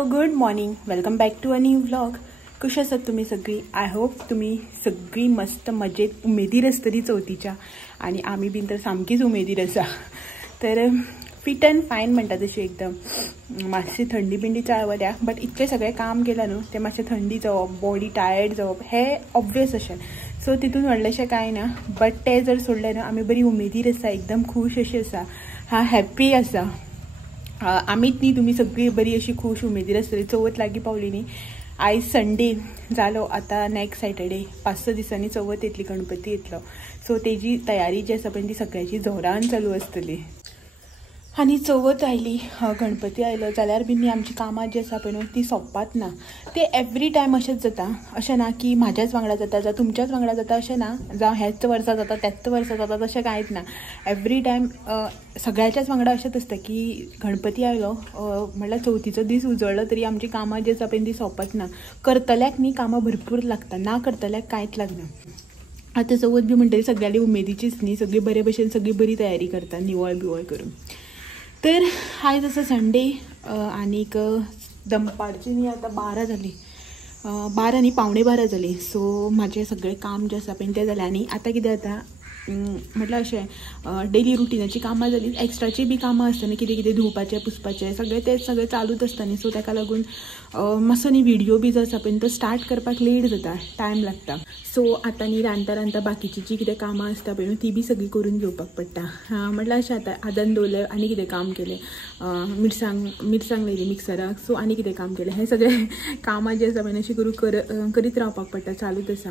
Hello good morning, welcome back to a new vlog. कशी आसात तुम्ही सगळी? आय होप तुम्ही सगळी मस्त मजेत उमेदीर आसतली चवथीच्या. आणि आम्ही बीन तर सामकीच उमेदीर आसा. तर फिट अँड फायन म्हणटा तशी एकदम. मातशी थंडी बिंडी चाळवल्या, बट इतके सगळे काम केलं न्हू ते मातशें थंडी जावप, बॉडी टायर्ड जावप हे ऑब्वियस अशें. सो तितून व्हडलेशें कांय ना. बट ते जर सोडलें न्हू आमी बरी उमेदीर आसा, एकदम खूश अशी आसा, हॅप्पी आसा. आमीच न्ही, तुम्ही सगळी बरी अशी खूश उमेदीर आसतली. चवथ लागीं पावली न्ही. आयज संडे जालो, आता नेक्स्ट सॅटर्डे 5-6 दिसांनी चवथ येतली, गणपती येतलो. सो तेजी तयारी जी आसा पळय ती सगळ्याची जोरान चालू आसतली. आनी चवथ आयली, गणपती आयलो जाल्यार बीन आमची कामां जी आसा पळय न्हू ती सोंपपात ना. ते एवरी टायम अशेंच जाता. अशें ना की म्हाज्याच वांगडा जाता जावं तुमच्याच वांगडा जाता अशें ना, जावं हेच वर्सा जाता तेच वर्सा जाता तशें कांयच ना. एवरी टायम सगळ्याच्याच वांगडा अशेंच आसता की गणपती आयलो म्हणल्यार चवथीचो दीस उजळलो तरी आमची कामां जी आसा पळय ती सोंपत ना. करतल्याक न्ही कामां भरपूर लागता, ना करतल्याक कांयच लागना. आतां चवथ बी म्हणटरी सगळ्यांनी उमेदीचीच न्ही, सगळी बरे भशेन सगळी बरी तयारी करता निवळ बिवळ करून. तर आयज आसा संडे आनीक दनपारची न्ही आतां 12 जाली, 12 न्ही 11:45 जाली. सो म्हाजें सगळें काम जें आसा पळय तें जालें. आनी आतां कितें जाता म्हटल्यार अशें डेली रुटिनाची कामां जाली, एक्स्ट्राची बी कामां आसता न्ही, कितें कितें धुवपाचें पुसपाचें सगळें चालूच आसता न्ही. सो ताका लागून मातसो न्ही व्हिडिओ बी जो आसा पळय तो स्टार्ट करपाक लेट जाता, टायम लागता. सो आतां न्ही रांदता बाकीची जी कितें कामां आसता पळय ती बी सगळी करून घेवपाक पडटा. म्हटल्यार अशें आतां आदन दवरलें, आनी कितें काम केलें, मिरसांग लायली मिक्सराक, सो आनी कितें काम केलें, हें सगळें कामां जी आसा पळय अशी करीत रावपाक पडटा, चालूच आसा.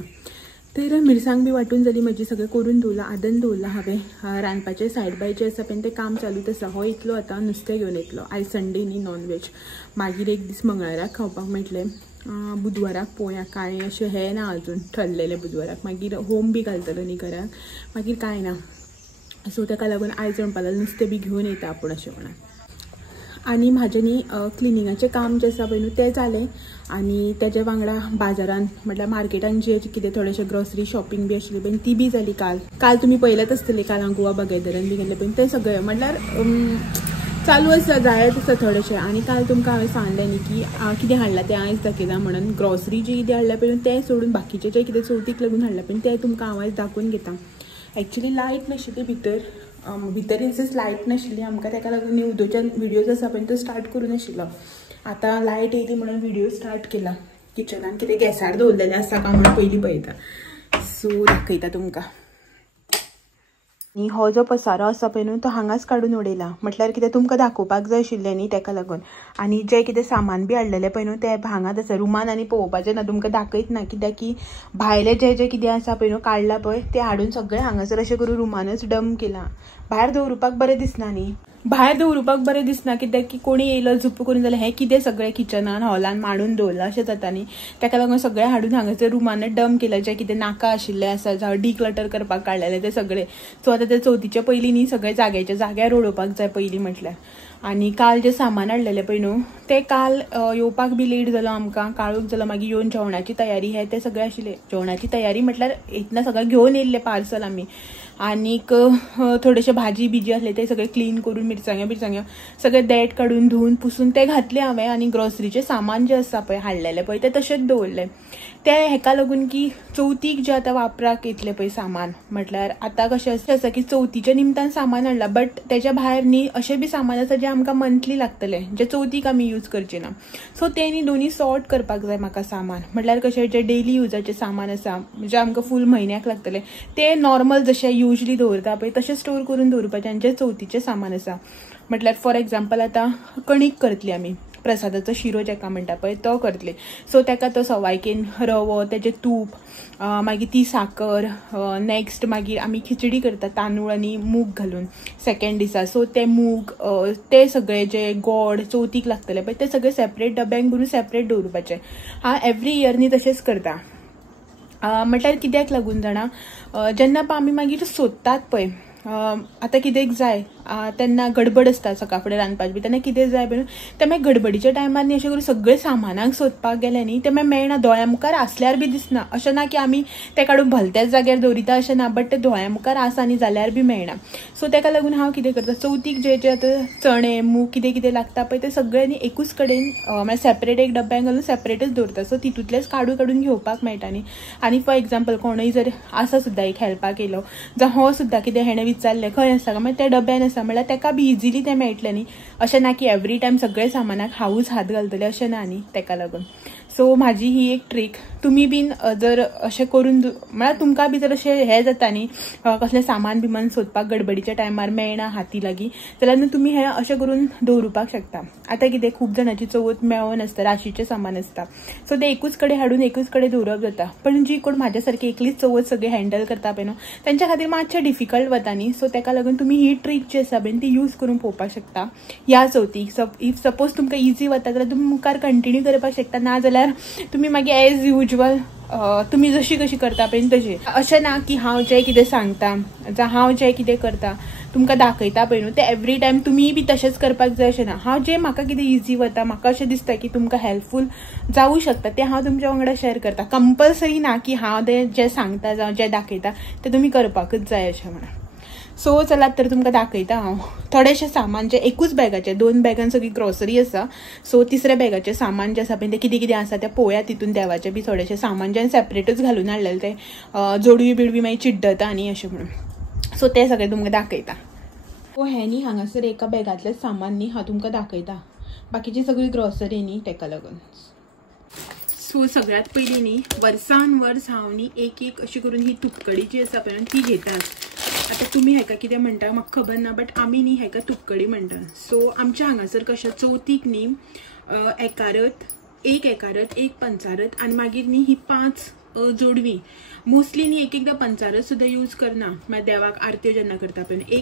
तर मिरसांग बी वांटून जाली म्हजी, सगळें करून दवरलां, आदन दवरलां हांवें. रांदपाचें सायड बाय जें आसा पळय तें काम चालूच आसा. हो येतलो आतां नुस्तें घेवन येतलो. आयज संडे न्ही, नॉन वेज. मागीर एक दीस मंगळाराक खावपाक मेळटलें, बुधवाराक पळोवया. कांय अशें हें ना अजून ठरलेलें बुधवाराक. मागीर होम बी घालतलो न्ही घराक, मागीर कांय ना. सो ताका लागून आयज म्हणपाक लागलें नुस्तें बी घेवन येता आपूण अशें म्हणून. आनी म्हाजें न्ही क्लिनिंगाचें काम जें आसा पळय न्हू तें जालें. आनी तेज्या वांगडा बाजारान म्हटल्यार मार्केटान जें कितें थोडेशें ग्रॉसरी शॉपिंग बी आशिल्ली पळय ती बी जाली काल तुमी पळयल्यात आसतली. काल हांव गोवा बागायदरान बी गेल्लें पळय तें सगळें म्हटल्यार चालू आसा, जायत आसा थोडेशें. आनी काल तुमकां हांवें सांगलें न्ही की कितें हाडलां तें आयज दाखयता म्हणून. ग्रॉसरी जी कितें हाडल्या पळय तें सोडून बाकीचें जें कितें चवथीक लागून हाडलां पळय तें तुमकां हांव आयज दाखोवन घेता. एक्चुली लायट नाशिल्ली भितर इन्सेस लायट नाशिल्ली आमकां, ताका लागून न्यूजोच्या व्हिडियोज आसा पळय तो स्टार्ट करूं नाशिल्लो. आतां लायट येयली म्हणून व्हिडियो स्टार्ट केला. किचनान कितें गॅसार दवरलेलें आसा काय म्हणून पयलीं पळयता. सो दाखयता तुमकां. आनी हो जो पसारो आसा पळय न्हू तो हांगाच काडून उडयला. म्हटल्यार कितें तुमकां दाखोवपाक जाय आशिल्लें न्ही ताका लागून. आनी जें कितें सामान बी हाडलेलें पळय न्हू तें हांगाच आसा रुमान. आनी पळोवपाचें ना, तुमकां दाखयत ना, कित्याक की भायलें जें कितें आसा पळय न्हू काडलां पळय तें हाडून सगळें हांगासर अशें करून रुमानच डंप केलां. भायर दवरुपाक बरें दिसना न्ही, भायर दवरुपाक बरें दिसना, कित्याक की कोणी येयलो झुप्प करून जाल्यार हें कितें सगळें किचनान हॉलान मांडून दवरलां अशें जाता न्ही. ताका लागून सगळें हाडून हांगासर रुमानच डंप केलां. जें कितें नाका आशिल्लें आसा जावं डिक्लटर करपाक काडलेलें तें सगळें. सो आतां ते चवथीच्या पयलीं न्ही सगळें जाग्याच्या जाग्यार उडोवपाक जाय पयलीं म्हटल्यार. आनी काल जें सामान हाडलेलें पळय न्हू तें काल येवपाक बी लेट जालो आमकां, काळोख जालो. मागीर येवन जेवणाची तयारी हें तें सगळें आशिल्लें. जेवणाची तयारी म्हटल्यार इतना सगळें घेवन येयल्लें पार्सल आमी. आनीक थोडेशें भाजी बिजी आसलें तें सगळें क्लीन करून मिरसांग्यो सगळें देठ काडून धुवन पुसून तें घातलें हांवें. आनी ग्रॉसरीचें सामान जें आसा पळय हाडलेलें पळय तें तशेंच दवरलें. तें हेका लागून की चवथीक जें आतां वापराक येतलें पळय सामान, म्हटल्यार आतां कशें आसा की चवथीच्या निमतान सामान हाडलां, बट तेज्या भायर न्ही अशें बी सामान आसा जें आमकां मंथली लागतलें, जें चवथीक आमी यूज करचें ना. सो तें न्ही दोनी सॉर्ट करपाक जाय म्हाका सामान. म्हटल्यार कशें जें डेली युजाचें सामान आसा जें आमकां फूल म्हयन्याक लागतलें तें नॉर्मल जशें युजली दवरता पळय तशें स्टोर करून दवरपाचें. आनी जें चवथीचें सामान आसा म्हटल्यार फॉर एक्झाम्पल आतां कणीक करतली आमी, प्रसादाचो शिरो जेका म्हणटा पळय तो करतले. सो ताका तो सवायकेन रवो, तेजें तूप, मागीर ती साकर, नेक्स्ट मागीर आमी खिचडी करता तांदूळ आनी मूग घालून सेकंड दिसा. सो ते मूग ते सगळें जे गोड चवथीक लागतले पळय ते सगळें सेपरेट डब्यांक भरून सेपरेट दवरपाचें. एवरी इयर न्ही तशेंच करता. म्हटल्यार कित्याक लागून जाणा, जेन्ना आमी मागीर सोदतात पळय आतां कितेंक जाय तेन्ना गडबड आसता सकाळ फुडें रांदपाची बी, तेन्ना कितें जाय पळय तें मागीर गडबडीच्या टायमार न्ही अशें करून सगळें सामानाक सोदपाक गेलें न्ही तें मागीर मेळना. दोळ्या मुखार आसल्यार बी दिसना. अशें ना की आमी तें काडून भलत्याच जाग्यार दवरिता अशें ना, बट तें दोळ्या मुखार आसा न्ही जाल्यार बी मेळना. सो ताका लागून हांव कितें करता, चवथीक जे जे आतां चणे मूग कितें कितें लागता पळय ते सगळ्यांनी एकूच कडेन म्हळ्यार सेपरेट एक डब्यान घालून सेपरेटच दवरता. सो तितूंतलेच काडून घेवपाक मेळटा न्ही. आनी फॉर एग्जाम्पल कोणूय जर आसा सुद्दां एक हेल्पाक येयलो जावं हो सुद्दां कितें हेणें विचारलें खंय आसा काय, मागीर त्या डब्यान आसा म्हळ्यार ताका बी इजिली तें मेळटलें न्ही. अशें ना की एवरी टायम सगळे सामानाक हांवूच हात घालतलें अशें ना न्ही. ताका लागून सो म्हाजी ही एक ट्रीक. तुमी बीन जर अशें करून म्हळ्यार तुमकां बी जर अशें हें जाता न्ही, कसलें सामान बिमान सोदपाक गडबडीच्या टायमार मेळना हाती लागीं, जाल्यार तुमी हें अशें करून दवरुपाक शकता. आतां कितें खूब जाणांची चवथ मेळोन आसता, राशीचें सामान आसता, सो तें एकूच कडेन हाडून एकूच कडेन दवरप जाता. पण जी कोण म्हाज्या सारकी एकलीच चवथ सगळी हँडल करता पळय न्हू, तेंच्या खातीर मातशें डिफिकल्ट वता न्ही. सो ताका लागून तुमी ही ट्रीक जी आसा पळय ती यूज करून पळोवपाक शकता ह्या चवथीक. इफ सपोज तुमकां इजी वता जाल्यार तुमी मुखार कंटिन्यू करपाक शकता, ना जाल्यार तुमी मागीर एज युजल तुमी जशी कशी करता पळय तशी. अशें ना की हांव जें कितें सांगता जावं हांव जें कितें करता तुमकां दाखयता पळय न्हू, तें एवरी टायम तुमी बी तशेंच करपाक जाय अशें ना. हांव जें म्हाका कितें इजी वता, म्हाका अशें दिसता की तुमकां हेल्पफूल जावूं शकता, तें हांव तुमच्या वांगडा शेअर करता. कंपल्सरी ना की हांव जें सांगता जावं जें दाखयता तें तुमी करपाकच जाय अशें म्हणून. सो चलात तर तुमकां दाखयता हांव थोडेशें सामान जे एकूच बॅगाचें, 2 बॅगान सगळी ग्रॉसरी आसा. सो तिसऱ्या बॅगाचें सामान जें आसा पळय तें कितें कितें आसा तें पळोवया. तितून देवाचें बी थोडेशें सामान जें सेपरेटच घालून हाडलेलें तें जोडवी बिडवी मागीर चिड्डता न्ही अशें म्हणून. सो तें सगळें तुमकां दाखयता. सो हें न्ही हांगासर एका बॅगांतलें सामान न्ही हांव तुमकां दाखयता, बाकीची सगळी ग्रॉसरी न्ही ताका लागून. सो सगळ्यात पयलीं न्ही वर्सान वर्स हांव न्ही एक एक अशी करून ही तुपकडी जी आसा पळय ती घेतात. आतां तुमी हेका कितें म्हणटा म्हाका खबर ना, बट आमी न्ही हेका तुपकडी म्हणटा. सो आमच्या हांगासर कशें चवथीक न्ही एकारत, एक पंचारत आनी मागीर न्ही ही 5 जोडवी. मोस्टली न्ही एकदां पंचारत सुद्दां यूज करना, मागीर देवाक आरत्यो जेन्ना करता पळय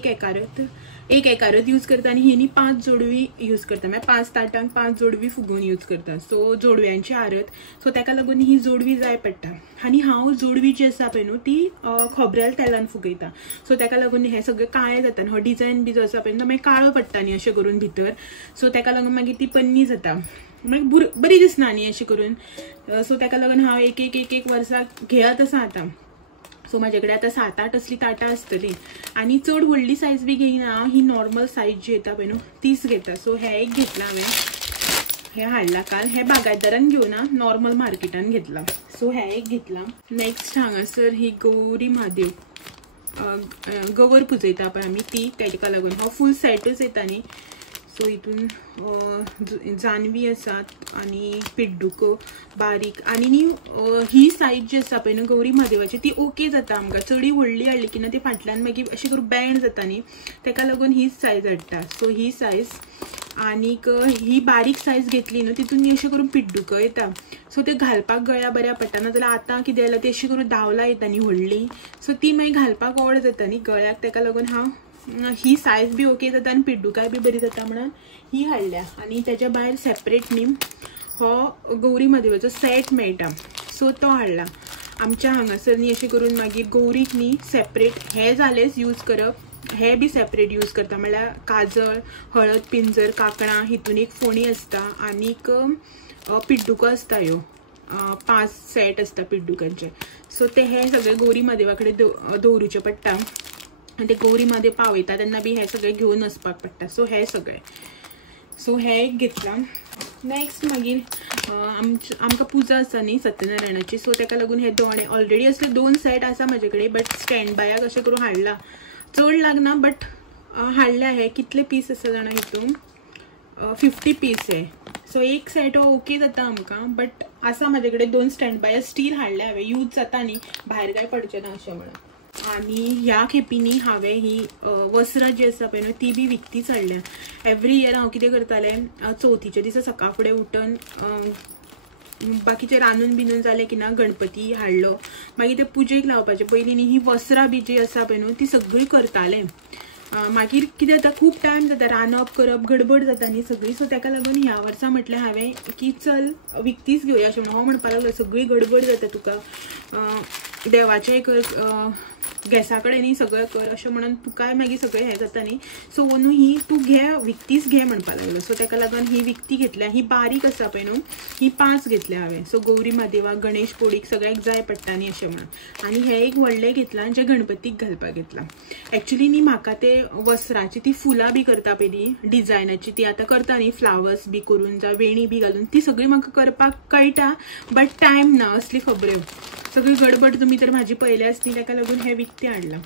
एक एकारत यूज करता आनी ही न्ही 5 जोडवी यूज करता, मागीर 5 ताटांक 5 जोडवी फुगोवन यूज करता. सो जोडव्यांची आरत. सो ताका लागून ही जोडवी जाय पडटा. आनी हांव जोडवी जी आसा पळय न्हू ती खोबऱ्याल तेलान फुगयता. सो ताका लागून हें सगळें काळें जाता. हो डिझायन बी जो आसा पळय तो मागीर काळो पडटा न्ही अशें करून भितर. सो ताका लागून मागीर ती पन्नी जाता, मागीर बरी दिसना न्ही अशी करून. सो ताका लागून हांव एक एक वर्साक घेयत आसा आतां. सो म्हाजे कडेन आतां 7-8 असली ताटां आसतलीं आनी चड व्हडली सायज बी घेयना हांव. ही नॉर्मल सायज जी येता पळय न्हू तीच घेता. सो हें एक घेतलां हांवें, हें हाडलां काल. हें बागायतदारान घेवना, नॉर्मल मार्केटान घेतलां. सो हें एक घेतलां. नेक्स्ट हांगासर ही गौरी महादेव गवर पुजयता पळय आमी ती, ताका लागून हो फूल सेटच येता न्ही. सो हितून जानवी आसात आनी पिड्डुको बारीक आनी न्ही ही सायज जी आसा पळय न्हू गौरी महादेवाची ती ओके जाता आमकां. चडी व्हडली हाडली की ना ती फाटल्यान मागीर अशी करून बँड जाता न्ही, ताका लागून हीच सायज हाडटा. सो ही सायज आनीक ही बारीक सायज घेतली न्हू तितून ती अशी करून पिड्डुको येता. सो ते घालपाक गळ्या बऱ्या पडटा. ना जाल्यार आतां कितें जाल्यार ती अशी करून धावला येता न्ही व्हडली, सो ती मागीर घालपाक ऑड जाता न्ही गळ्याक. ताका लागून हांव ही सायज बी ओके जाता आनी पिड्डुकाय बी बरी जाता म्हणून ही हाडल्या. आनी तेच्या भायर सेपरेट न्ही हो गौरी महादेवाचो सेट मेळटा, सो तो हाडला. आमच्या हांगासर न्ही अशें करून मागीर गौरीक न्ही सेपरेट हे जालेच यूज करप, हे बी सेपरेट यूज करता. म्हणल्यार काजळ, हळद, पिंजर, कांकणां, हितून एक फोणी आसता आनीक पिड्डुको आसता. ह्यो 5 सेट आसता पिड्डुकांचे. सो ते हे सगळे गौरी महादेवा कडेन दवरुचे पडटा आनी ते गौरी महादेव पावयता तेन्ना बी हे सगळे घेवन वचपाक पडटा. सो हे सगळे. सो हे एक घेतलां. नेक्स्ट मागीर आमकां पुजा आसा न्ही सत्यनारायणाची. सो ताका लागून हे दोणे ऑलरेडी असले 2 सेट आसा म्हाजे कडेन, बट स्टँड बायाक अशें करून हाडला. चड लागना बट हाडल्या. हे कितले पीस आसा जाणा हितून 50 पीस आहे. सो एक सेट हो ओके जाता आमकां, बट आसा म्हाजे कडेन 2 स्टँड बाय स्टील हाडले हांवें. यूज जाता न्ही, भायर काय पडचें ना अशें म्हणून. आनी ह्या खेपींनी हांवें ही वस्त्रां जी आसा पळय न्हू ती बी विकतीच हाडल्या. एवरी इयर हांव कितें करतालें चवथीच्या दिसा सकाळ फुडें उठून बाकीचे रांदून बिनून जालें की ना गणपती हाडलो मागीर ते पुजेक लावपाचे पयलीं न्ही ही वस्त्रां बी जी आसा पळय न्हू ती सगळी करतालें. मागीर कितें जाता खूब टायम जाता रांदप करप गडबड जाता न्ही सगळी. सो ताका लागून ह्या वर्सा म्हटलें हांवें की चल विकतीच घेवया अशें म्हणून. हांव म्हणपाक लागलो सगळी गडबड जाता तुका देवाचें कर गॅसा कडेन न्ही सगळें कर अशें म्हणून तुकाय मागीर सगळें हें जाता न्ही. सो अंदू ही तूं घे विकतीच घे म्हणपा लागलो. सो ताका लागून ही विकती घेतल्या. ही बारीक आसा पळय न्हू, ही 5 घेतल्या हांवें. सो गौरी महादेवाक गणेश पोळीक सगळ्याक जाय पडटा न्ही अशें म्हणून. आनी हें एक व्हडलें घेतलां जें गणपतीक घालपाक घेतलां. एक्चुली न्ही म्हाका ते वस्त्राची ती फुलां बी करता पळय ती डिझायनाची, ती आतां करता न्ही फ्लावर्स बी करून जावं वेणी बी घालून, ती सगळी म्हाका करपाक कळटा बट टायम ना असली खबऱ्यो. सगळी गडबड तुमी तर म्हाजी पयली आसली ताका लागून हें विकतें हाडलां.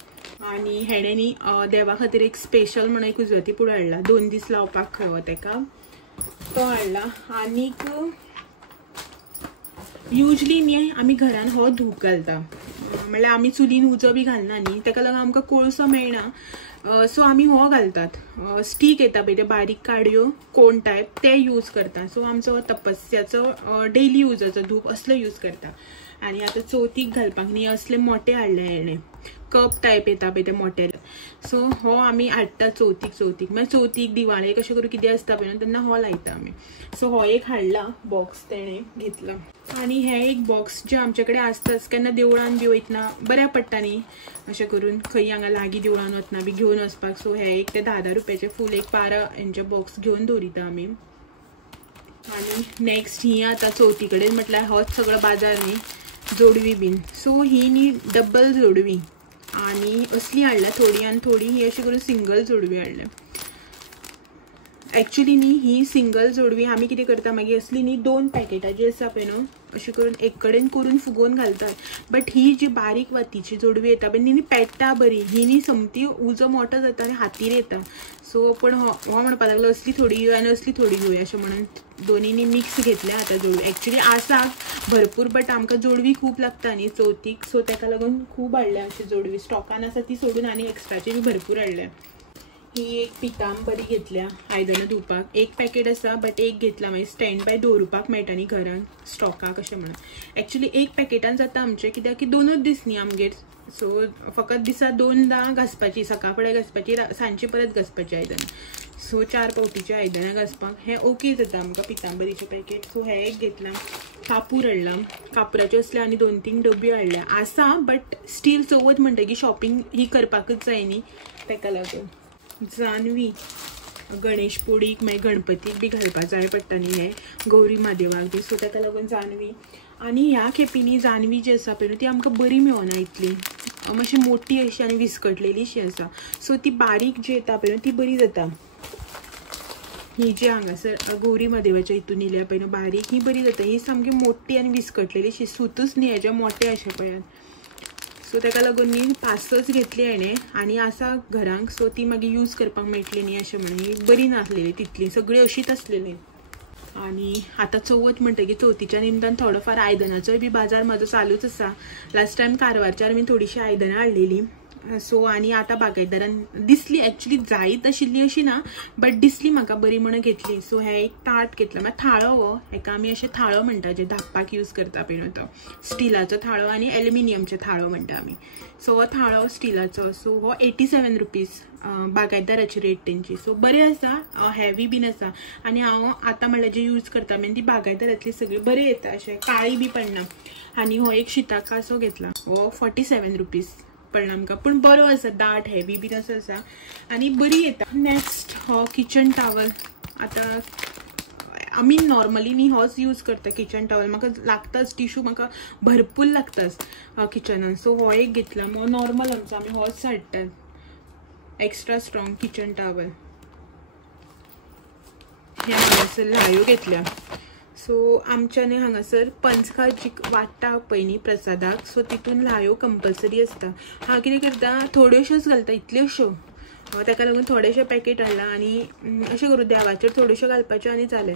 आनी हेणें न्ही देवा खातीर एक स्पेशल म्हणून एक उजवाती पुडो हाडला 2 दीस लावपाक ताका, तो हाडला. आनीक युजली न्ही आमी घरान हो धूप घालता, म्हणल्यार आमी चुलीन उजो बी घालना न्ही, ताका लागून आमकां कोळसो मेळना. सो आमी हो घालतात. स्टीक येता पळय ते बारीक काडयो कोण टायप ते यूज करता. सो आमचो तपस्याचो डेली युजाचो धूप असलो यूज करता. आनी आतां चवथीक घालपाक न्ही असले मोटे हाडले हेणे, कप टायप येता पळय ते मोटे. सो हो आमी हाडटा चवथीक मागीर चवथीक दिवाळेक अशें करून कितें आसता पळय तेन्ना हो लायता आमी. सो हो एक हाडला बॉक्स तेणे घेतला. आनी हे एक बॉक्स जे आमचे कडेन आसताच केन्ना देवळान बी वयतना बऱ्या पडटा न्ही अशें करून, खंय हांगा लागीं देवळान वतना बी घेवन वचपाक. सो हे एक ते 10 रुपयाचे फूल एक 12 हेंचे बॉक्स घेवन दवरिता आमी. आनी नेक्स्ट ही आतां चवथी कडेन म्हटल्यार होच सगळो बाजार न्ही, जोडवी बीन. सो ही न्ही डबल जोडवी आनी असली हाडल्या थोडी, आनी थोडी ही अशी करून सिंगल जोडवी हाडल्या. एक्चुली न्ही ही सिंगल जोडवी आमी कितें करता मागीर असली न्ही 2 पॅकेटां जी आसा पळय न्हू अशी करून एक कडेन करून फुगोवन घालतात. बट ही जी बारीक वातीची जोडवी येता पळय न्ही पेट्टा बरी, ही न्ही समती उजो मोठो जाता आनी हातीर येता. सो पण हो म्हणपाक लागलो असली थोडी घेवया आनी असली थोडी घेवया अशें म्हणून दोनींनी मिक्स घेतल्या आतां जोडवी. एक्चुली आसा भरपूर बट आमकां जोडवी खूब लागता न्ही चवथीक, सो ताका लागून खूब हाडल्या अशी जोडवी. स्टॉकान आसा ती सोडून आनी एक्स्ट्राची बी भरपूर हाडल्या. ही एक पितांबरी घेतल्या आयदनां धुवपाक. एक पॅकेट आसा बट एक घेतला मागीर स्टँड बाय दवरुपाक मेळटा न्ही घरान स्टॉकाक अशें म्हणून. एक्चुली एक पॅकेटान जाता आमचें कित्याक की 2च दीस न्ही आमगेर. सो फकत दिसा 2दां घासपाची, सकाळ फुडें घासपाची, सांजची परत घासपाची आयदनां. सो 4 पावटीची आयदनां घासपाक हें ओके जाता आमकां पितांबरीचें पॅकेट. सो हें एक घेतलां. कापूर हाडला, कापुराच्यो असल्यो आनी 2-3 डब्यो हाडल्या. आसा बट स्टील चवथ म्हणटकीर शॉपिंग ही करपाकच जाय न्ही ताका लागून. जानवी गणेश पोळीक मागीर गणपतीक बी घालपाक जाय पडटा न्ही हे गौरी महादेवाक बी. सो ताका लागून जानवी. आनी ह्या खेपींनी जानवी जी आसा पळय ती आमकां बरी मेळना इतली, मातशी मोठी अशी आनी विस्कटलेलीशी आसा. सो ती बारीक जी येता पळय ती बरी जाता. ही जी हांगासर गौरी महादेवाच्या हितून येयल्या पळय बारीक ही बरी जाता. ही सामकी मोठी आनी विस्कटलेलीशी, सुतूच न्ही हेजे मोटे अशे पळयात. सो ताका लागून न्ही 5च घेतली हेणें आनी आसा घरांक. सो ती मागीर यूज करपाक मेळटली न्ही अशें म्हणून. ही बरी नासलेली तितली, सगळी अशीच आसलेली. आनी आतां चवथ म्हणटकीर चवथीच्या निमतान थोडोफार आयदनाचोय बी बाजार म्हाजो चालूच आसा. लास्ट टायम कारवारच्यान आमी थोडीशीं आयदनां हाडलेलीं. सो आनी आतां बागायतदारान दिसली एक्चुली जायत आशिल्ली अशी ना बट दिसली म्हाका बरी म्हणून घेतली. सो हे एक ताट घेतला, मागीर थाळो हो हेका आमी अशें थाळो म्हणटा जे धापपाक यूज करता पळय तो स्टिलाचो थाळो आनी एल्युमिनियमचे थाळो म्हणटा आमी. सो हो थाळो स्टिलाचो. सो हो 87 रुपीज बागायतदाराची रेट तेंची. सो बरें आसा, हेवी बीन आसा. आनी हांव आतां म्हणल्यार जे यूज करता मागीर ती बागायतदारांतली सगळी बरें येता, अशें काळी बी पडना. आनी हो एक शिताक कासो घेतला, हो 47 रुपीज पडला आमकां, पण बरो आसा, दाट हेवी बीन असो आसा आनी बरी येता. नेक्स्ट हो किचन टावल. आतां आमी नॉर्मली न्ही होच यूज करता किचन टावल. म्हाका लागताच टिश्यू, म्हाका भरपूर लागताच किचनान. सो हो एक घेतला. नॉर्मल आमचो आमी होच हाडटात, एक्स्ट्रा स्ट्रॉंग किचन टावल. हे हांगासर ल्हायो घेतल्या. सो आमच्यानी हांगासर पंचखाजीक वाडटा पळय न्ही प्रसादाक, सो तितून ल्हायो कंपल्सरी आसता. हांव कितें करता थोड्योश्योच घालता, इतल्योश्यो. ताका लागून थोडेशे पॅकेट हाडला आनी अशें करून देवाचेर थोड्योश्यो घालपाच्यो आनी जालें.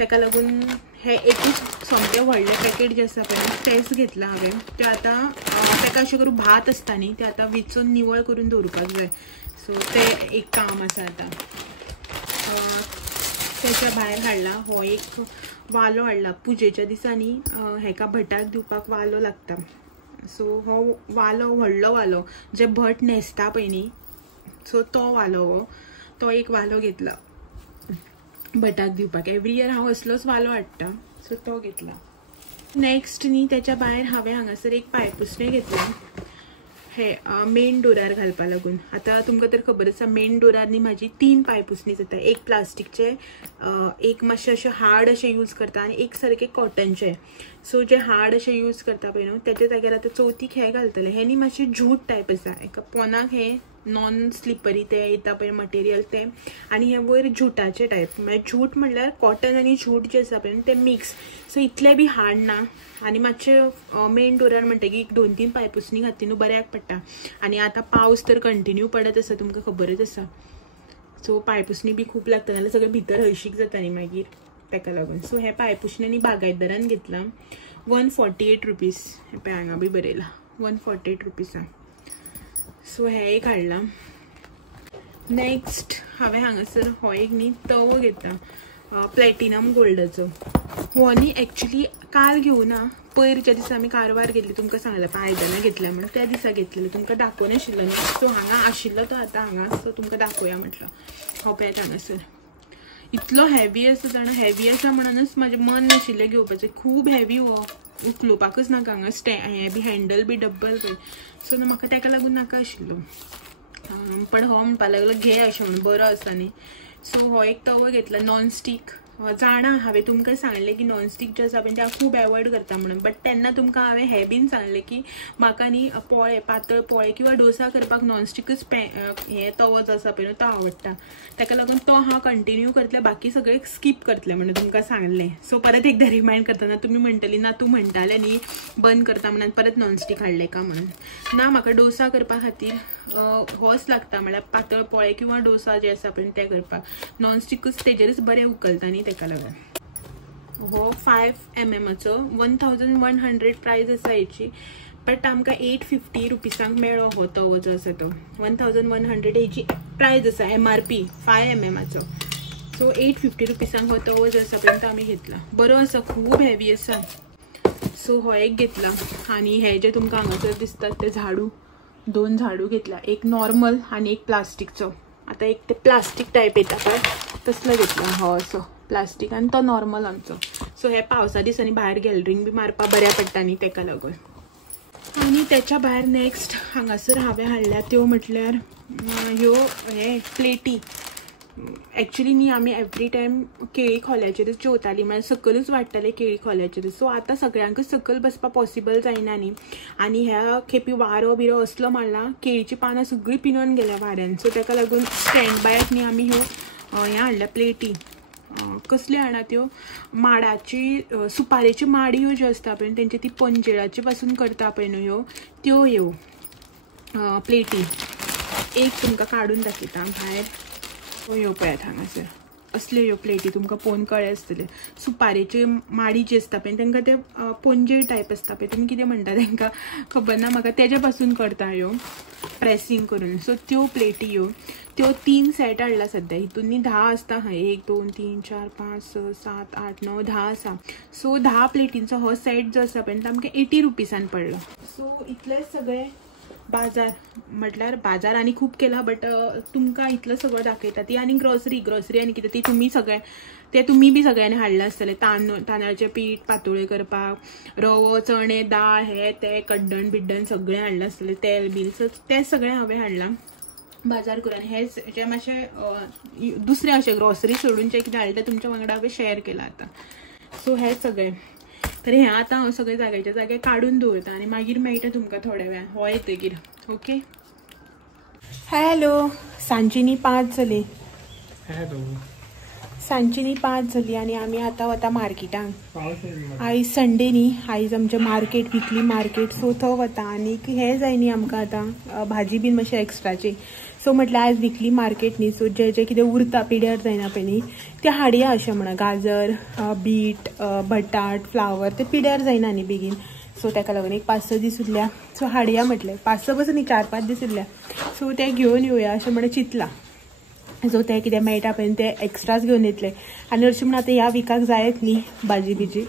ताका लागून हे एकूच सोमतें व्हडलें पॅकेट जें आसा पळय तेंच घेतलां हांवें. तें आतां ताका अशें करून भात आसता न्ही तें आतां वेचून निवळ करून दवरपाक जाय. सो तें एक काम आसा आतां. तेच्या भायर हाडला हो एक वालो हाडला. पुजेच्या दिसांनी हेका भटाक दिवपाक वालो लागता. सो हो वालो व्हडलो वालो जे भट न्हेसता पळय न्ही, सो तो वालो हो, तो एक वालो घेतला भटाक दिवपाक. एवरी इयर हांव असलोच वालो हाडटा, सो तो घेतला. नेक्स्ट न्ही तेच्या भायर हांवें हांगासर एक पांयपुसणें घेतला. हे मेन डोरार घालपा लागून आता तुमकां तर खबर आसा मेन डोरारनी म्हाजी 3 पायपुसणी जाता. एक प्लास्टिकचे, एक मातशे अशे हार्ड अशे यूज करता आनी एक सारखे कॉटनचे. सो जे हार्ड अशे यूज करता पळय न्हू तेच्या जाग्यार आतां चवथीक हे घालतले. हेनी मातशे जूट टायप आसा. एका पोनाक हे नॉन स्लिपरी ते येता पळय मटेरियल ते, आनी हे वयर जुटाचे टायप. म्हणजे जूट म्हणल्यार कॉटन आनी जूट जे आसा पळय ते मिक्स. सो इतले बी हार्ड ना आनी मातशे मेन डोरार म्हणटकीर 2-3 पायपुसणी घातली न्हू बऱ्याक पडटा. आनी आतां पावस तर कंटिन्यू पडत आसा तुमकां खबरच आसा. सो पायपुसणी बी खूब लागता नाल्यार सगळें भितर हळशीक जाता न्ही मागीर ताका लागून. सो हे पायपुसणी बागायतदारान घेतला 148 रुपीज. हे पळय हांगा बी बरयला 148 रुपीजां. सो हे एक हाडला. नेक्स्ट हांवें हांगासर हो एक न्ही तवो घेतला प्लॅटिनम गोल्डाचो. हो न्ही एक्चुली काल घेवना, पयरच्या दिसा आमी कारवार गेल्ली तुमकां सांगला आयदनां घेतल्या म्हणून त्या दिसा घेतलेलो तुमकां दाखोवन आशिल्लो न्ही. सो हांगा आशिल्लो तो आतां हांगा. सो तुमकां दाखोवया म्हटलं. हो पळयात हांगासर इतलो हेवी आसा जाणा. हेवी आसा म्हणूनच म्हाजें मन नाशिल्लें घेवपाचें. खूब हेवी हो, उखलुपाकच नाका. हांगा हे बी हँडल बी डब्बल पळय. सो म्हाका ताका लागून नाका आशिल्लो. पण हो म्हणपा लागलो घे अशें म्हणून बरो आसा न्ही. सो हो एक तवो घेतला नॉनस्टीक. जाणा हांवें तुमकां सांगलें की नॉनस्टीक जे आसा पळय ते हांव खूब एवॉयड करता म्हणून. बट तेन्ना तुमकां हांवें हें बीन सांगलें की म्हाका न्ही पोळे पातळ पोळे किंवा डोसा करपाक नॉनस्टीकच हे तवो जो आसा पळय तो आवडटा. ताका लागून तो हांव कंटिन्यू करतलें, बाकी सगळें स्कीप करतलें म्हणून तुमकां सांगलें. सो परत एकदां रिमायंड करतना तुमी म्हणटली ना तूं म्हणटालें न्ही बंद करता म्हणून परत नॉनस्टीक हाडलें का म्हणून. ना, म्हाका डोसा करपा खातीर होच लागता, म्हळ्यार पातळ पोळे किंवा डोसा जे आसा पळय ते करपाक. नॉनस्टीकच तेजेरच बरें उकलता न्ही ताका लागून. हो 5 mmचो 1100 प्रायस आसा हेची. बट आमकां 850 रुपीजांक मेळ्ळो हो तवो जो आसा तो. 1100 हेची प्रायस आसा MRP 5 mmचो. सो 850 रुपीजांक हो तवो जो आसा पळय तो आमी घेतला. बरो आसा, खूब हेवी आसा. सो हो एक घेतला. आनी हे जे तुमकां हांगासर दिसतात ते झाडू, 2 झाडू घेतला. एक नॉर्मल आनी एक प्लास्टिकचो. आता एक ते प्लास्टिक टायप येता पळय तसलो घेतला हो असो प्लास्टिक, आनी तो नॉर्मल आमचो. सो हे पावसा दिसांनी भायर गॅलरींग बी मारपाक बऱ्या पडटा न्ही ताका लागून. आनी त्याच्या भायर नेक्स्ट हांगासर हांवें हाडल्या त्यो म्हटल्यार ह्यो हे प्लेटी. एक्चुली न्ही आमी एवरी टायम केळी खोल्याचेरच जेवताली, म्हळ्यार सकलूच वाडटाले केळी खोल्याचेर. सो आतां सगळ्यांकच सकल बसपाक पॉसिबल जायना न्ही. आनी ह्या खेपी वारो बिरो असलो मारला केळीची पानां सगळीं पिनून गेल्या वाऱ्यान. सो ताका लागून स्टँड बायक न्ही आमी ह्यो हे हाडल्या प्लेटी. कसल्यो हाडा त्यो माडाची सुपारेची माडयो ज्यो आसता पळय तेंची ती पंजेळाची पासून करता पळय न्हू ह्यो ह्यो प्लेटी. एक तुमकां काडून दाखयता भायर. ह्यो पळयात हांगासर असल्यो ह्यो प्लेटी तुमकां पळोवन कळ्ळें आसतलें. सुपारेची माडी जी आसता पळय तांकां ते पंजेळ टायप आसता पळय तुमी कितें म्हणटा तांकां खबर ना म्हाका, तेज्या पासून करता ह्यो प्रेसींग करून. सो त्यो प्लेटी ह्यो त्यो 3 सेट हाडला सद्या. हितून न्ही 10 आसता. 1 2 3 4 5 6 7 8 9 10 आसा. सो 10 प्लेटींचो हो सेट जो आसा पळय तो आमकां 80 रुपीजान पडलो. सो इतलेच सगळे बाजार म्हटल्यार बाजार आनी खूब केला, बट तुमकां इतलो सगळो दाखयता. ती आनी ग्रॉसरी आनी कितें ती तुमी सगळे ते तुमी बी सगळ्यांनी हाडलें आसतलें. तांदळाचें पीठ पातोळ्यो करपाक, रवो चणे दाळ हे ते कड्डण बिड्डण सगळें हाडलें आसतलें, तेल बील. सो तें सगळें हांवें हाडलां बाजार करून. हे जे मातशे दुसरे अशे ग्रॉसरी सोडून जे कितें हाडलें तुमच्या वांगडा हांवें शेअर केलां आतां. सो हे सगळें तर हें आतां हांव सगळें जाग्याच्या जाग्यार काडून दवरता आनी मागीर मेळटा तुमकां थोड्या वेळान हो येतकीर. ओके. हॅलो, सांजची 5 जाली. हॅलो, सांजची 5 जाली आनी आमी आतां वता मार्केटांक. आयज संडे न्ही, आयज आमचें मार्केट विकली मार्केट. सो थंय वता. आनी हें जाय न्ही आमकां आतां भाजी बीन मातशें एक्स्ट्राची. सो म्हटल्यार आयज विकली मार्केट न्ही. सो जे जे कितें उरता पिड्यार जायना पळय न्ही ते हाडया अशें म्हणा. गाजर, बीट, बटाट, फ्लावर ते पिड्यार जायना न्ही बेगीन. सो ताका लागून एक 5-6 दीस उरल्या. सो हाडया म्हटलें. 5-6 पासून न्ही 4-5 दीस उरल्या. सो ते घेवन येवया अशें म्हणून चिंतलां. सो ते कितें मेळटा पळय ते एक्स्ट्राच घेवन येतले. आनी हरशीं म्हणून आतां ह्या विकाक जायत न्ही भाजी बिजी.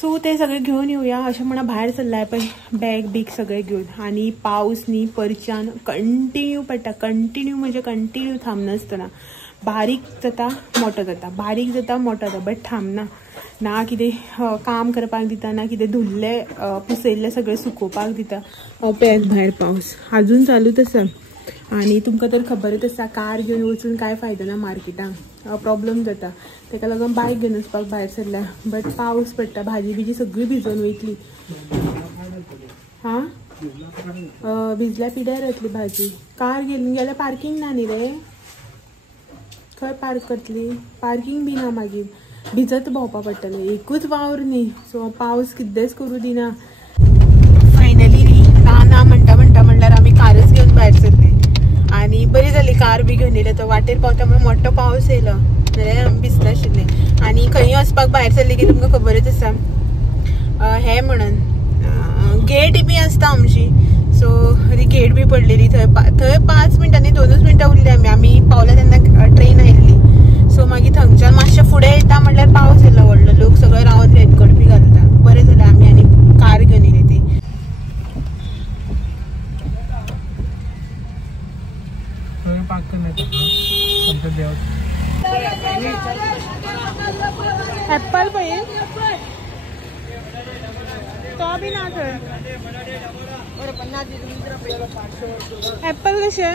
सो ते सगळें घेवन येवया अशें म्हणून भायर सरलाय पळय बॅग बीग सगळें घेवन. आनी पावस न्ही परच्यान कंटिन्यू पडटा. कंटिन्यू म्हणजे कंटिन्यू थांबनासतना. बारीक जाता मोठो जाता, बारीक जाता मोठो जाता, बट थांबना ना कितें काम करपाक दिता ना कितें धुल्ले पुसयल्ले सगळें सुकोवपाक दिता. पळयात भायर पावस अजून चालूच आसा आणि तुमकां तर खबरच आसा कार घेवन वचून काय फायदो ना मार्केटाक, प्रॉब्लम जाता. ताका लागून बायक घेवन वचपाक भायर सरल्या. बट पावस पडटा, भाजी बिजी सगळी भिजून वयतली. हां भिजल्या पिड्यार येतली भाजी. कार घेवन गेल्यार पार्किंग ना न्ही रे, खंय पार्क करतली, पार्किंग बी ना, मागीर भिजत भोंवपा पडटलें. एकूच वावर न्ही, सो पावस कितेंच करूं दिना. फायनली न्ही ना म्हणल्यार आमी कारच घेवन भायर सरली आणि बरी जाली कार बी घेवन येयले. तो वाटेर पावता म्हणून मोठो पावस येयलो, नाल्यार भिजनाशिल्ले. आणि खंय वचपाक भायर सरले की तुमकां खबरच आसा हे म्हणून गेट बी आसता आमची, सो ती गेट बी पडलेली. थंय 5 मिनटांनी 2च मिनटां उरली आमी पावल्या तेन्ना ट्रेन आयिल्ली. सो मागीर थंयच्यान मातशें फुडें येता म्हणल्यार पावस येयलो व्हडलो, लोक सगळे रावत रेनकोट बी घालता. बरें जालें आमी आनी कार घेवन येयली ती. एप्पल पळय तो बी ना थंय. एप्पल कशे?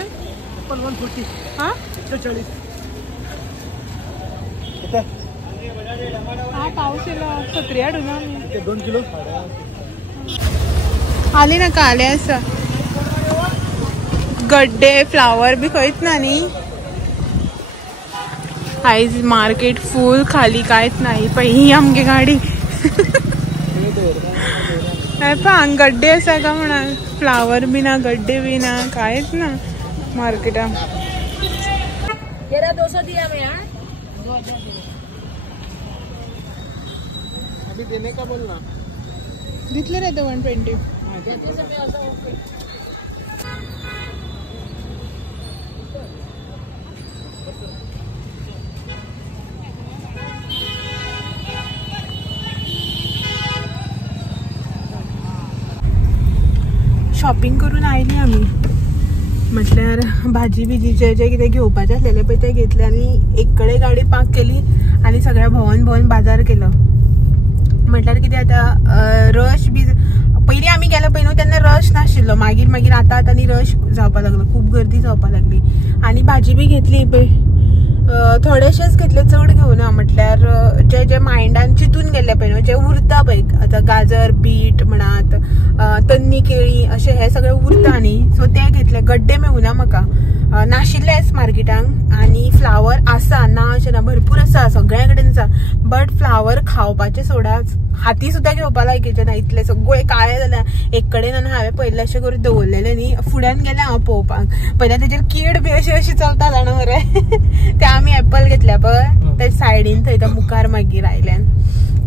एप्पल 140. हां 140. हां पावस येयलो, सत्री हाडूं ना आमी. 2 किलो आली नाका, आले आसा. गड्डे फ्लावर बी खंयच ना न्ही. आयज मार्केट फूल खाली, कांयच नाही. पळय ही आमगे गाडी. हांग गड्डे आसा का म्हणा, फ्लावर बी ना, गड्डे बी ना, कांयच ना मार्केटान. 200 दिया मैं यार. अभी देने का बोलना. दितले रे तो 120. शॉपिंग करून आयली आमी. म्हटल्यार भाजी बिजी जे कितें घेवपाचें आसलेलें पळय तें घेतलें आनी एक कडेन गाडी पार्क केली आनी सगळ्या भोंवन बाजार केलो. म्हटल्यार कितें आतां रश बी पयलीं आमी गेलो पळय न्हू तेन्ना रश नाशिल्लो, मागीर आतां रश जावपाक लागलो, खूब गर्दी जावपाक लागली. आनी भाजी बी घेतली पळय, थोडेशेच घेतले, चड घेवना. म्हटल्यार जे मायंडान चिंतून गेल्ले पळय न्हू, जे उरता पळय, आतां गाजर बीट म्हणात, तन्नी केळी अशें हे सगळें उरता न्ही, सो ते घेतले. गड्डे मेळूना म्हाका, नाशिल्लेच मार्केटांक. आनी फ्लावर आसा ना अशें ना, भरपूर आसा, सगळ्या कडेन आसा. बट फ्लावर खावपाचे सोडाच, हाती सुद्दां घेवपा लायकीचे ना, इतले सगळे काळे जाल्या एक कडेन. आनी हांवें पयले अशें करून दवरलेले न्ही, फुड्यान गेलें हांव पळोवपाक. पयल्या तेजेर कीड बी अशी चलता जाणा मरे. ते आमी एप्पल घेतल्या पळय ते सायडीन थंय मुखार मागीर आयल्यान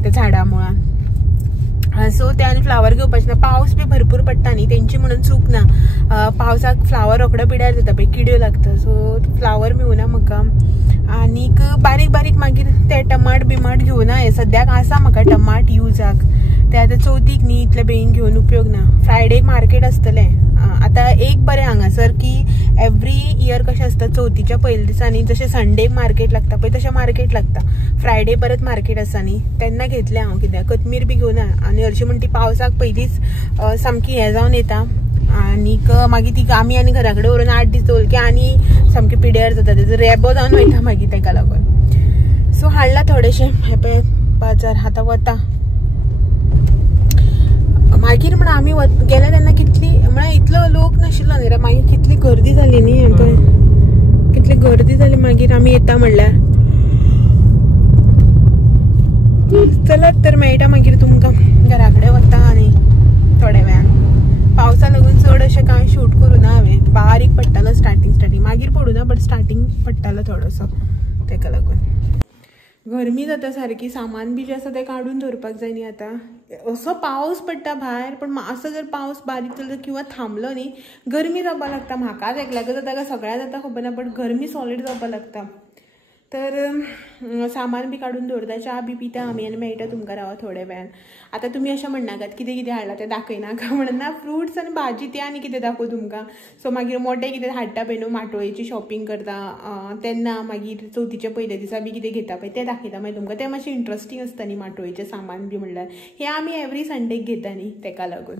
ते झाडा मुळान. सो ते आनी फ्लावर घेवपाचे ना. पावस बी भरपूर पडटा न्ही, तेंची म्हणून चूक ना. पावसाक फ्लावर रोखडो पिड्यार जाता पळय, किड्यो लागता, सो फ्लावर मेळूना म्हाका. आनीक बारीक बारीक मागीर ते टमाट बिमाट घेवना. हे सद्याक आसा म्हाका टमाट युजाक, ते आतां चवथीक न्ही, इतले बेगीन घेवन उपयोग ना. फ्रायडेक मार्केट आसतलें. आतां एक बरें हांगासर की एवरी इयर कशें आसता, चवथीच्या पयल्या दिसांनी जशें संडेक मार्केट लागता पळय तशें मार्केट लागता. फ्रायडे परत मार्केट आसा न्ही, तेन्ना घेतलें हांव. कित्याक कोथमीर बी घेवना. आनी हरशीं म्हण ती पावसाक पयलींच सामकी हें जावन येता. आनीक मागीर ती आमी आनी घरा कडेन व्हरून 8 दीस दवरली की आनी सामकी पिड्यार जाता, तेजो रेबो जावन वयता मागीर ताका लागून. सो हाडला थोडेशें हे पळय बाजार. आतां वता मागीर म्हण आमी गेले तेन्ना कितली म्हळ्यार इतलो लोक नाशिल्लो न्ही रे, मागीर कितली गर्दी जाली न्ही. कितली गर्दी जाली मागीर आमी येता म्हणल्यार. चलत तर मेळटा मागीर तुमकां घरा कडेन वता. आनी थोड्या वेळान पावसा लागून चड अशें कांय शूट करूना हांवें. बारीक पडटालो स्टार्टींग मागीर पडूना, बट स्टार्टींग पडटालो थोडोसो, ताका लागून. गरमी जाता सारकी, सामान बी जे आसा तें काडून दवरपाक जाय न्ही. आतां असो पावस पडटा भायर, पण मातसो जर पावस बारीक जालो किंवा थांबलो न्ही, गरमी जावपाक लागता. म्हाकाच एकल्याक जाता काय सगळ्या जाता खबर ना, बट गरमी सॉलिड जावपाक लागता. तर सामान बी काढून दवरता, च्या बी पिता आमी आनी मेळटा तुमकां रावा थोड्या वेळान. आता तुमी अशें म्हणनाकात कितें कितें हाडला तें दाखयनाका म्हणून ना, फ्रुट्स आनी भाजी तें आनी कितें दाखोव तुमकां. सो मागीर मोठे कितें हाडटा पळय न्हू, माटोळेची शॉपिंग करता तेन्ना मागीर चवथीच्या पयल्या दिसा बी कितें घेता पळय तें दाखयता मागीर तुमकां. तें मातशें इंट्रस्टींग आसता न्ही माटोळेचें सामान बी म्हणल्यार. हें आमी एवरी संडेक घेता न्ही, तेका लागून.